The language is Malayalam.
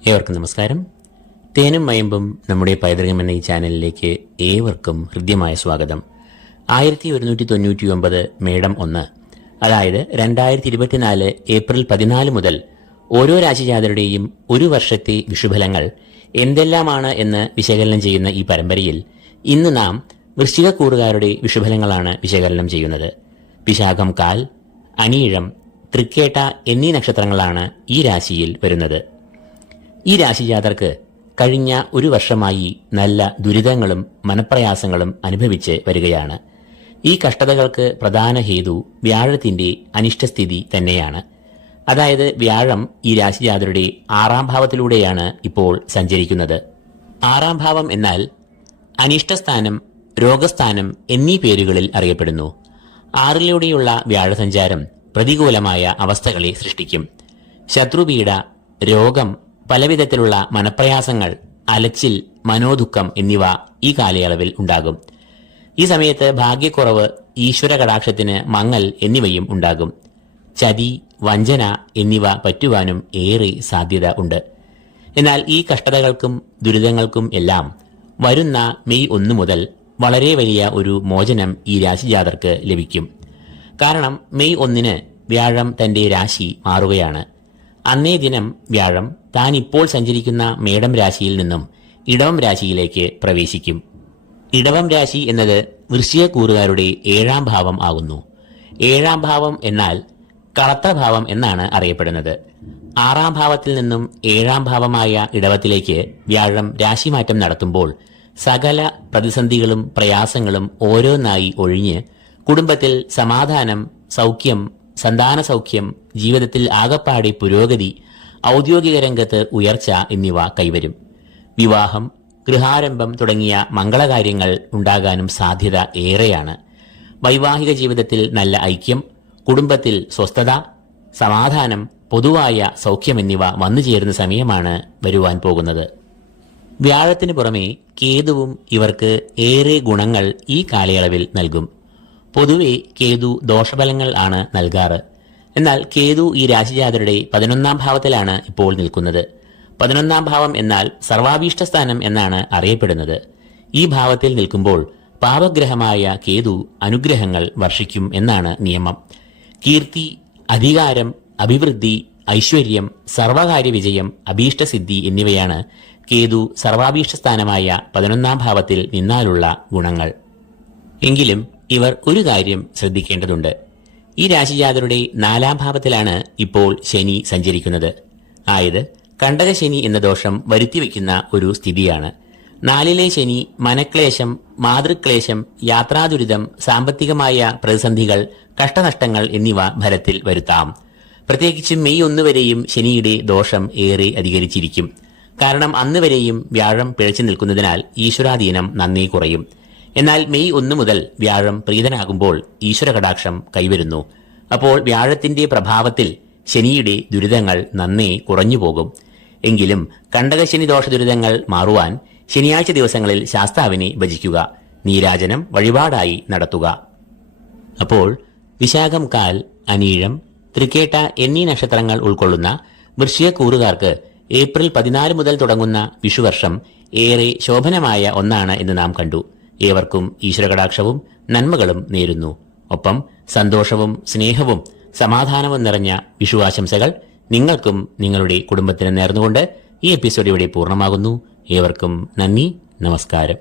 ഏവർക്കും നമസ്കാരം. തേനും മയമ്പും നമ്മുടെ പൈതൃകം എന്ന ഈ ചാനലിലേക്ക് ഏവർക്കും ഹൃദ്യമായ സ്വാഗതം. 1199 മേടം 1, അതായത് 2024 ഏപ്രിൽ 14 മുതൽ ഓരോ രാശിജാതരുടെയും ഒരു വർഷത്തെ വിഷുഫലങ്ങൾ എന്തെല്ലാമാണ് എന്ന് വിശകലനം ചെയ്യുന്ന ഈ പരമ്പരയിൽ ഇന്ന് നാം വൃശ്ചികക്കൂറുകാരുടെ വിഷുഫലങ്ങളാണ് വിശകലനം ചെയ്യുന്നത്. വിശാഖം, കാൽ, അനീഴം, തൃക്കേട്ട എന്നീ നക്ഷത്രങ്ങളാണ് ഈ രാശിയിൽ വരുന്നത്. ഈ രാശിജാതർക്ക് കഴിഞ്ഞ ഒരു വർഷമായി നല്ല ദുരിതങ്ങളും മനപ്രയാസങ്ങളും അനുഭവിച്ച് വരികയാണ്. ഈ കഷ്ടതകൾക്ക് പ്രധാന ഹേതു വ്യാഴത്തിന്റെ അനിഷ്ടസ്ഥിതി തന്നെയാണ്. അതായത് വ്യാഴം ഈ രാശിജാതരുടെ 6ാം ഭാവത്തിലൂടെയാണ് ഇപ്പോൾ സഞ്ചരിക്കുന്നത്. 6ാം ഭാവം എന്നാൽ അനിഷ്ടസ്ഥാനം, രോഗസ്ഥാനം എന്നീ പേരുകളിൽ അറിയപ്പെടുന്നു. 6ലൂടെയുള്ള വ്യാഴസഞ്ചാരം പ്രതികൂലമായ അവസ്ഥകളെ സൃഷ്ടിക്കും. ശത്രുപീഡ, രോഗം, പലവിധത്തിലുള്ള മനപ്രയാസങ്ങൾ, അലച്ചിൽ, മനോദുഃഖം എന്നിവ ഈ കാലയളവിൽ ഉണ്ടാകും. ഈ സമയത്ത് ഭാഗ്യക്കുറവ്, ഈശ്വര കടാക്ഷത്തിന് മങ്ങൽ എന്നിവയും ഉണ്ടാകും. ചതി, വഞ്ചന എന്നിവ പറ്റുവാനും ഏറെ സാധ്യത ഉണ്ട്. എന്നാൽ ഈ കഷ്ടതകൾക്കും ദുരിതങ്ങൾക്കും എല്ലാം വരുന്ന മെയ് 1 മുതൽ വളരെ വലിയ ഒരു മോചനം ഈ രാശിജാതർക്ക് ലഭിക്കും. കാരണം മെയ് 1 വ്യാഴം തന്റെ രാശി മാറുകയാണ്. അന്നേ ദിനം വ്യാഴം താൻ ഇപ്പോൾ സഞ്ചരിക്കുന്ന മേടം രാശിയിൽ നിന്നും ഇടവം രാശിയിലേക്ക് പ്രവേശിക്കും. ഇടവം രാശി എന്നത് വൃശ്ചികക്കൂറുകാരുടെ 7ാം ഭാവം ആകുന്നു. 7ാം ഭാവം എന്നാൽ കളത്രഭാവം എന്നാണ് അറിയപ്പെടുന്നത്. 6ാം ഭാവത്തിൽ നിന്നും 7ാം ഭാവമായ ഇടവത്തിലേക്ക് വ്യാഴം രാശിമാറ്റം നടത്തുമ്പോൾ സകല പ്രതിസന്ധികളും പ്രയാസങ്ങളും ഓരോന്നായി ഒഴിഞ്ഞ് കുടുംബത്തിൽ സമാധാനം, സൗഖ്യം, സന്താന സൗഖ്യം, ജീവിതത്തിൽ ആകപ്പാടെ പുരോഗതി, ഔദ്യോഗിക രംഗത്ത് ഉയർച്ച എന്നിവ കൈവരും. വിവാഹം, ഗൃഹാരംഭം തുടങ്ങിയ മംഗളകാര്യങ്ങൾ ഉണ്ടാകാനും സാധ്യത ഏറെയാണ്. വൈവാഹിക ജീവിതത്തിൽ നല്ല ഐക്യം, കുടുംബത്തിൽ സ്വസ്ഥത, സമാധാനം, പൊതുവായ സൗഖ്യം എന്നിവ വന്നു ചേരുന്ന സമയമാണ് വരുവാൻ പോകുന്നത്. വ്യാഴത്തിന് പുറമെ കേതുവും ഇവർക്ക് ഏറെ ഗുണങ്ങൾ ഈ കാലയളവിൽ നൽകും. പൊതുവെ കേതു ദോഷഫലങ്ങൾ ആണ് നൽകാറ്. എന്നാൽ കേതു ഈ രാശിജാതരുടെ 11ാം ഭാവത്തിലാണ് ഇപ്പോൾ നിൽക്കുന്നത്. 11ാം ഭാവം എന്നാൽ സർവാഭീഷ്ടസ്ഥാനം എന്നാണ് അറിയപ്പെടുന്നത്. ഈ ഭാവത്തിൽ നിൽക്കുമ്പോൾ പാപഗ്രഹമായ കേതു അനുഗ്രഹങ്ങൾ വർഷിക്കും എന്നാണ് നിയമം. കീർത്തി, അധികാരം, അഭിവൃദ്ധി, ഐശ്വര്യം, സർവകാര്യ വിജയം, അഭീഷ്ടസിദ്ധി എന്നിവയാണ് കേതു സർവാഭീഷ്ടസ്ഥാനമായ 11ാം ഭാവത്തിൽ നിന്നാലുള്ള ഗുണങ്ങൾ. എങ്കിലും ഇവർ ഒരു കാര്യം ശ്രദ്ധിക്കേണ്ടതുണ്ട്. ഈ രാശിജാതരുടെ 4ാം ഭാവത്തിലാണ് ഇപ്പോൾ ശനി സഞ്ചരിക്കുന്നത്. ആയത് കണ്ടകശനി എന്ന ദോഷം വരുത്തിവെക്കുന്ന ഒരു സ്ഥിതിയാണ്. 4ലെ ശനി മനക്ലേശം, മാതൃക്ലേശം, യാത്രാദുരിതം, സാമ്പത്തികമായ പ്രതിസന്ധികൾ, കഷ്ടനഷ്ടങ്ങൾ എന്നിവ ഫലത്തിൽ വരുത്താം. പ്രത്യേകിച്ചും മെയ് 1 വരെയും ശനിയുടെ ദോഷം ഏറെ അധികരിച്ചിരിക്കും. കാരണം അന്ന് വരെയും വ്യാഴം പിഴച്ചു നിൽക്കുന്നതിനാൽ ഈശ്വരാധീനം നന്നേ കുറയും. എന്നാൽ മെയ് 1 മുതൽ വ്യാഴം പ്രീതനാകുമ്പോൾ ഈശ്വര കടാക്ഷം കൈവരുന്നു. അപ്പോൾ വ്യാഴത്തിന്റെ പ്രഭാവത്തിൽ ശനിയുടെ ദുരിതങ്ങൾ നന്നേ കുറഞ്ഞുപോകും. എങ്കിലും കണ്ടകശനി ദോഷ ദുരിതങ്ങൾ മാറുവാൻ ശനിയാഴ്ച ദിവസങ്ങളിൽ ശാസ്താവിനെ ഭജിക്കുക, നീരാജനം വഴിപാടായി നടത്തുക. അപ്പോൾ വിശാഖം, കാൽ, അനീഴം, തൃക്കേട്ട എന്നീ നക്ഷത്രങ്ങൾ ഉൾക്കൊള്ളുന്ന വൃശ്ചികക്കൂറുകാർക്ക് ഏപ്രിൽ 14 മുതൽ തുടങ്ങുന്ന വിഷുവർഷം ഏറെ ശോഭനമായ ഒന്നാണ് എന്ന് നാം കണ്ടു. ഏവർക്കും ഈശ്വരകടാക്ഷവും നന്മകളും നേരുന്നു. ഒപ്പം സന്തോഷവും സ്നേഹവും സമാധാനവും നിറഞ്ഞ വിഷുവാശംസകൾ നിങ്ങൾക്കും നിങ്ങളുടെ കുടുംബത്തിനും നേർന്നുകൊണ്ട് ഈ എപ്പിസോഡ് ഇവിടെ പൂർണ്ണമാകുന്നു. ഏവർക്കും നന്ദി, നമസ്കാരം.